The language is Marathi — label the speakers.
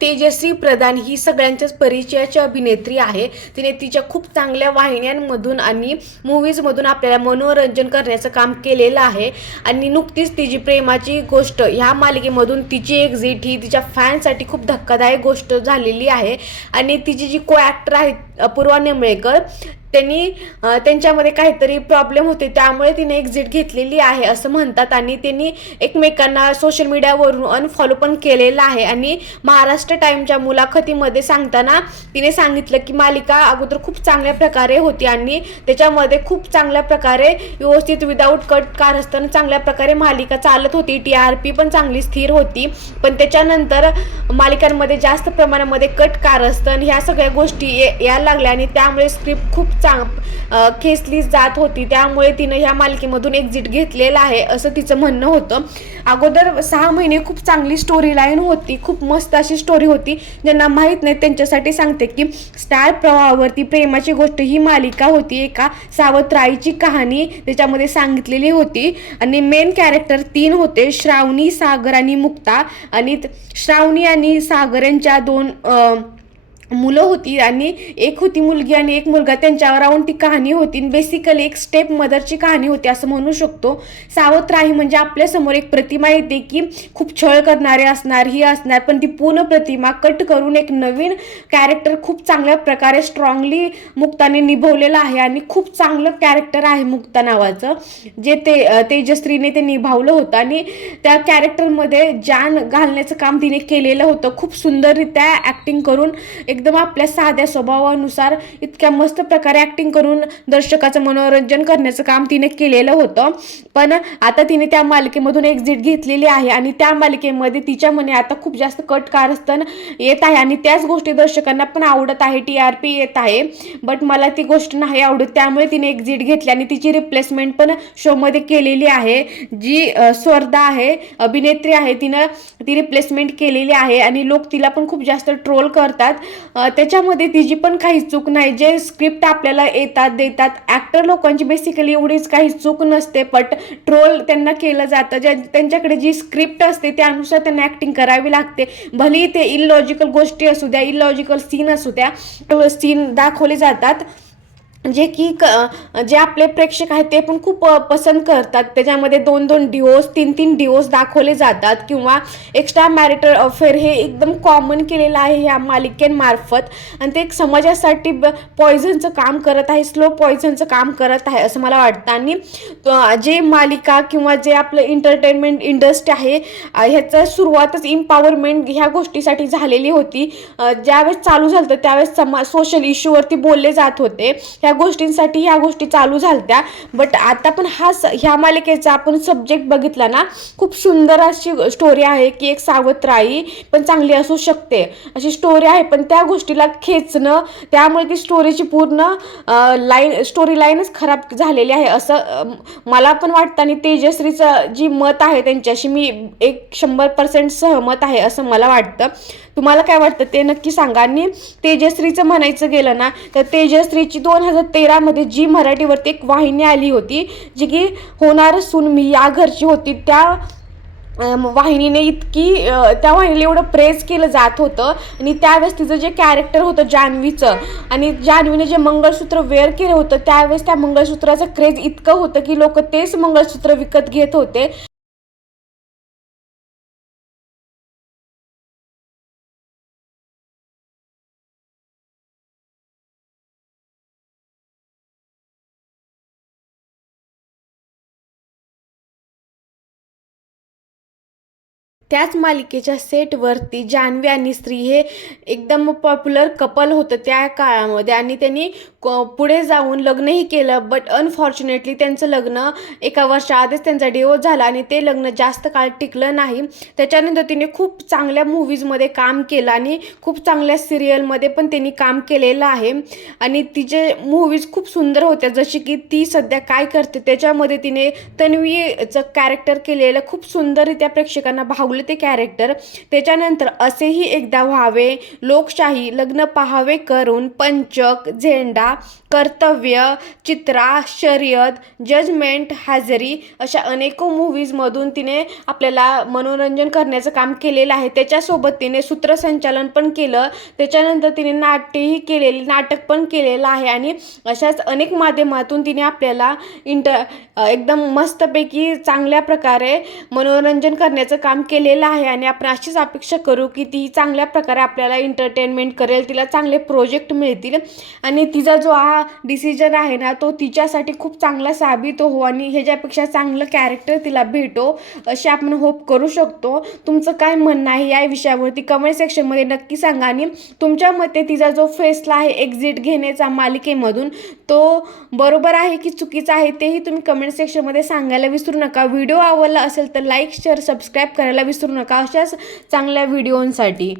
Speaker 1: तेजश्री प्रधान ही सगळ्यांच्याच परिचयाची अभिनेत्री आहे. तिने तिच्या खूप चांगल्या वाहिन्यांमधून आणि मूवीजमधून आपल्याला मनोरंजन करण्याचं काम केलेलं आहे. आणि नुकतीच तिची प्रेमाची गोष्ट ह्या मालिकेमधून तिची एक्झिट ही तिच्या फॅनसाठी खूप धक्कादायक गोष्ट झालेली आहे. आणि तिची जी को ॲक्टर आहेत अपूर्वा नेमळेकर त्यांनी त्यांच्यामध्ये काहीतरी प्रॉब्लेम होते त्यामुळे तिने एक्झिट घेतलेली आहे असं म्हणतात. आणि त्यांनी एकमेकांना सोशल मीडियावरून अनफॉलो पण केलेलं आहे. आणि महाराष्ट्र टाईमच्या मुलाखतीमध्ये सांगताना तिने सांगितलं की मालिका अगोदर खूप चांगल्या प्रकारे होती आणि त्याच्यामध्ये खूप चांगल्या प्रकारे व्यवस्थित विदाऊट कट कारस्थान चांगल्या प्रकारे मालिका चालत होती. टी आर पी पण चांगली स्थिर होती. पण त्याच्यानंतर मालिकांमध्ये जास्त प्रमाणामध्ये कट कारस्थान ह्या सगळ्या गोष्टी ये- यायला लागल्या आणि त्यामुळे स्क्रिप्ट खूप चांग खेचली जात होती. त्यामुळे तिनं ह्या मालिकेमधून एक्झिट घेतलेलं आहे असं तिचं म्हणणं होतं. अगोदर सहा महिने खूप चांगली स्टोरी लाईन होती. खूप मस्त अशी स्टोरी होती. ज्यांना माहीत नाही त्यांच्यासाठी सांगते की स्टार प्रवाहावरती प्रेमाची गोष्ट ही मालिका होती. एका सावत्राईची कहाणी त्याच्यामध्ये सांगितलेली होती. आणि मेन कॅरेक्टर तीन होते श्रावणी सागर आणि मुक्ता. आणि श्रावणी आणि सागर यांच्या दोन मुलं होती आणि एक होती मुलगी आणि एक मुलगा त्यांच्यावर राहून ती कहाणी होती. बेसिकली एक स्टेप मदरची कहाणी होती असं म्हणू शकतो. सावत्राही म्हणजे आपल्यासमोर एक प्रतिमा येते की खूप छळ करणारे असणार ही असणार पण ती पूर्ण प्रतिमा कट करून एक नवीन कॅरेक्टर खूप चांगल्या प्रकारे स्ट्रॉंगली मुक्ताने निभवलेलं आहे आणि खूप चांगलं कॅरेक्टर आहे मुक्ता नावाचं जे ते तेजस्त्रीने तेजश्रीने ते निभावलं होतं. आणि त्या कॅरेक्टरमध्ये जान घालण्याचं काम तिने केलेलं होतं. खूप सुंदररित्या ॲक्टिंग करून एकदम आपल्या साध्या स्वभावानुसार इतक्या मस्त प्रकारे ॲक्टिंग करून दर्शकाचं मनोरंजन करण्याचं काम तिने केलेलं होतं. पण आता तिने त्या मालिकेमधून एक्झिट घेतलेली आहे आणि त्या मालिकेमध्ये तिच्या मने आता खूप जास्त कट कारस्थान येत आहे आणि त्याच गोष्टी दर्शकांना पण आवडत आहे टी आर पी येत आहे. बट मला ती गोष्ट नाही आवडत त्यामुळे तिने एक्झिट घेतली आणि तिची रिप्लेसमेंट पण शोमध्ये केलेली आहे. जी स्वर्धा आहे अभिनेत्री आहे तिनं ती रिप्लेसमेंट केलेली आहे आणि लोक तिला पण खूप जास्त ट्रोल करतात. त्याच्यामध्ये तिची पण काही चूक नाही. जे स्क्रिप्ट आपल्याला येतात देतात ॲक्टर लोकांची बेसिकली एवढीच काही चूक नसते बट ट्रोल त्यांना केलं जातं. ज्या त्यांच्याकडे जी स्क्रिप्ट असते त्यानुसार त्यांना ॲक्टिंग करावी लागते. भलेही ते इलॉजिकल गोष्टी असू द्या इलॉजिकल सीन असू द्या सीन दाखवले जातात जे की क जे आपले प्रेक्षक आहेत ते पण खूप पसंत करतात. त्याच्यामध्ये दोन दोन डिओस तीन तीन डिओस दाखवले जातात किंवा एक्स्ट्रा मॅरिटल अफेअर हे एकदम कॉमन केलेलं आहे ह्या मालिकेमार्फत. आणि ते एक समाजासाठी पॉयझनचं काम करत आहे स्लो पॉयझनचं काम करत आहे असं मला वाटतं. आणि जे मालिका किंवा जे आपलं एंटरटेनमेंट इंडस्ट्री आहे ह्याचं सुरुवातच इम्पॉवरमेंट ह्या गोष्टीसाठी झालेली होती. ज्यावेळेस चालू झालं होतं त्यावेळेस समा सोशल इश्यूवरती बोलले जात होते. ह्या गोष्टींसाठी ह्या गोष्टी चालू झालत्या. बट आता पण हा स ह्या मालिकेचा आपण सब्जेक्ट बघितला ना खूप सुंदर अशी स्टोरी आहे की एक सावत्राई पण चांगली असू शकते. अशी स्टोरी आहे पण त्या गोष्टीला खेचणं त्यामुळे ती स्टोरीची पूर्ण लाईन स्टोरी लाईनच खराब झालेली आहे असं मला पण वाटतं. आणि तेजश्रीचं जी मत आहे त्यांच्याशी मी एक शंभर पर्सेंट सहमत आहे असं मला वाटतं. तुम्हाला काय वाटतं? ते नक्की सांगा. आणि तेजश्रीचं म्हणायचं गेलं ना तर तेजश्रीची दोन हजार तेरामध्ये जी मराठीवरती एक वाहिनी आली होती जी की होणार सून मी या घरची होती त्या वाहिनीने इतकी त्या वाहिनीला एवढं प्रेज केलं जात होतं. आणि त्यावेळेस तिचं जे कॅरेक्टर होतं जान्हवीचं आणि जान्हवीने जे मंगळसूत्र वेअर केलं होतं त्यावेळेस त्या मंगळसूत्राचं क्रेज इतकं होतं की लोक तेच मंगळसूत्र विकत घेत होते. त्याच मालिकेच्या सेटवरती जान्हवी आणि स्त्री हे एकदम पॉप्युलर कपल होतं त्या काळामध्ये. आणि त्यांनी क- पुढे जाऊन लग्नही केलं बट अनफॉर्च्युनेटली त्यांचं लग्न एका वर्षा आधीच त्यांचा डिवोर्स झाला आणि ते लग्न जास्त काळ टिकलं नाही. त्याच्यानंतर तिने खूप चांगल्या मूवीजमध्ये काम केलं आणि खूप चांगल्या सिरियलमध्ये पण त्यांनी काम केलेलं आहे. आणि तिचे मूवीज खूप सुंदर होत्या जशी की ती सध्या काय करते त्याच्यामध्ये तिने तन्वीचं कॅरेक्टर केलेलं खूप सुंदररित्या प्रेक्षकांना भावलं दाखवलं ते कॅरेक्टर त्याच्यानंतर असेही एकदा व्हावे लोकशाही लग्न पहावे करून पंचक झेंडा कर्तव्य चित्रा शर्यत जजमेंट हॅझरी अशा अनेको मूव्हीजमधून तिने आपल्याला मनोरंजन करण्याचं काम केलेलं आहे. त्याच्यासोबत तिने सूत्रसंचालन पण केलं. त्याच्यानंतर तिने नाट्यही केलेली नाटक पण केलेलं आहे आणि अशाच अनेक माध्यमातून तिने आपल्याला इंटर एकदम मस्तपैकी चांगल्या प्रकारे मनोरंजन करण्याचं काम केलेलं आहे आणि आपण अशीच अपेक्षा करू की ती चांगल्या प्रकारे आपल्याला एंटरटेनमेंट करेल तिला चांगले प्रोजेक्ट मिळतील आणि तिचा जो हा डिसिजन आहे ना तो तिच्यासाठी खूप चांगला साबित हो आणि ह्याच्यापेक्षा चांगलं कॅरेक्टर तिला भेटो असे आपण होप करू शकतो. तुमचं काय म्हणणं आहे या विषयावरती कमेंट सेक्शनमध्ये नक्की सांगा आणि तुमच्या मते तिचा जो फेसला आहे एक्झिट घेण्याचा मालिकेमधून तो बरोबर आहे की चुकीचा आहे तेही तुम्ही कमेंट सेक्शनमध्ये सांगायला विसरू नका. व्हिडिओ आवडला असेल तर लाईक शेअर सबस्क्राईब करायला विसरू विसरू नका अशाच चांगल्या व्हिडिओंसाठी